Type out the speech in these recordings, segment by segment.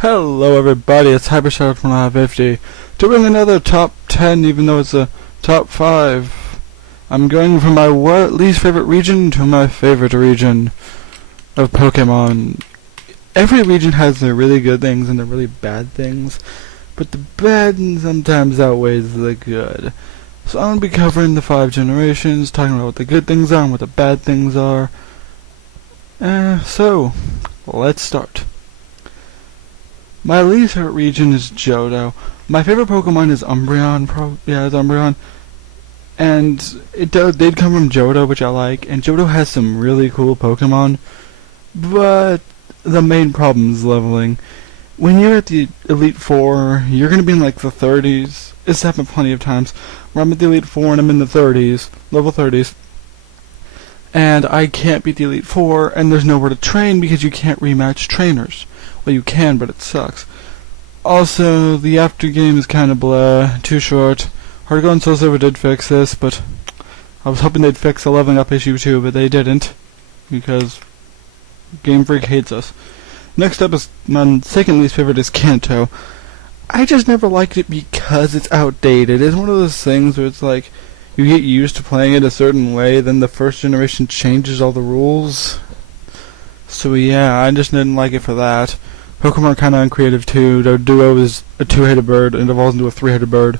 Hello everybody, it's HyperShot50 doing another top 10 even though it's a top 5. I'm going from my least favorite region to my favorite region of Pokemon. Every region has their really good things and their really bad things, but the bad sometimes outweighs the good. So I'm going to be covering the 5 generations, talking about what the good things are and what the bad things are. So, let's start. My least favorite region is Johto. My favorite Pokemon is Umbreon. It's Umbreon. And it did come from Johto, which I like. And Johto has some really cool Pokemon. But the main problem is leveling. When you're at the Elite Four, you're going to be in like the 30s. It's happened plenty of times where I'm at the Elite Four and I'm in the 30s, level 30s. And I can't beat the Elite Four, and there's nowhere to train because you can't rematch trainers. Well, you can, but it sucks. Also, the after game is kind of blah, too short. Hard Gold and Soul Silver did fix this, but I was hoping they'd fix the leveling up issue too, but they didn't, because Game Freak hates us. Next up is my second least favorite is Canto. I just never liked it because it's outdated. It's one of those things where it's like you get used to playing it a certain way, then the first generation changes all the rules. So yeah, I just didn't like it for that. Pokemon are kind of uncreative too. The Duo is a 2-headed bird and evolves into a 3-headed bird.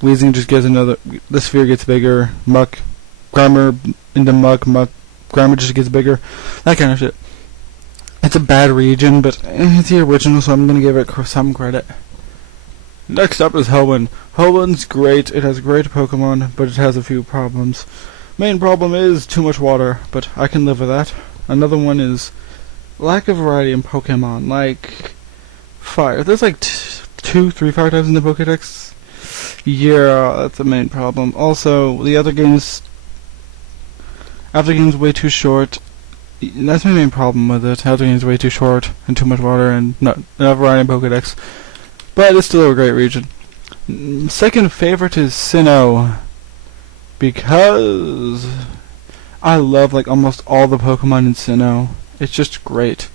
Weezing just gets another. The sphere gets bigger. Muck, Grimer into Muck. Grimer just gets bigger. That kind of shit. It's a bad region, but it's the original, so I'm gonna give it some credit. Next up is Hoenn. Hoenn's great. It has great Pokemon, but it has a few problems. Main problem is too much water, but I can live with that. Another one is lack of variety in Pokemon, like fire. There's like 2-3 fire types in the Pokédex. Yeah, that's the main problem. Also, the other games, after game's way too short. That's my main problem with it. After game's way too short and too much water and not enough variety in Pokédex. But it's still a great region. Second favorite is Sinnoh, because I love like almost all the Pokemon in Sinnoh. It's just great.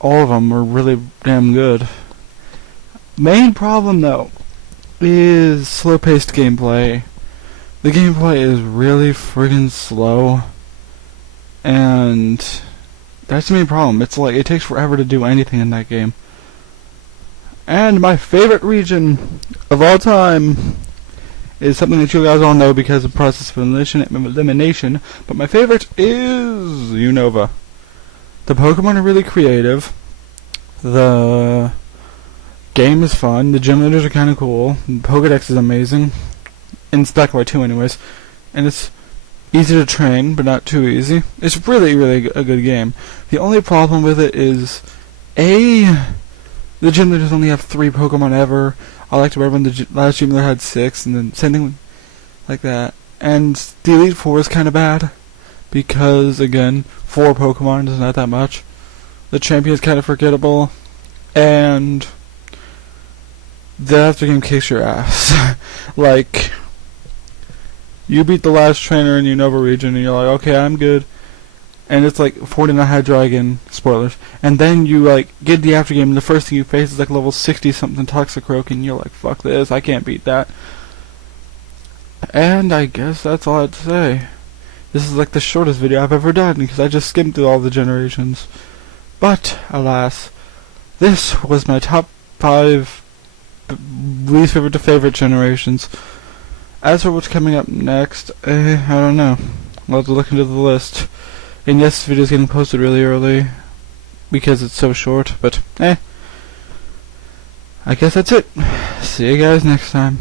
All of them are really damn good. Main problem though is slow-paced gameplay. The gameplay is really friggin' slow, and that's the main problem. It's like it takes forever to do anything in that game. And my favorite region of all time is something that you guys all know because of process of elimination, but my favorite is Unova. The Pokemon are really creative, the game is fun, the gym leaders are kind of cool, the Pokédex is amazing, in Black too anyways, and it's easy to train, but not too easy. It's really, really a good game. The only problem with it is, the gym leaders only have 3 Pokemon ever. I like to remember when the last gym leader had 6, and then same thing like that. And the Elite Four is kind of bad, because again, 4 Pokemon is not that much. The champion is kind of forgettable, and the after game kicks your ass. Like, you beat the last trainer in Unova region, and you're like, okay, I'm good. And it's like 49 Hydreigon, spoilers. And then you like get the after game, and the first thing you face is like level 60 something Toxicroak, and you're like, fuck this, I can't beat that. And I guess that's all I had to say. This is like the shortest video I've ever done because I just skimmed through all the generations. But alas, this was my top 5 least favorite to favorite generations. As for what's coming up next, I don't know. We'll have to look into the list. And yes, this video is getting posted really early because it's so short, but I guess that's it. See you guys next time.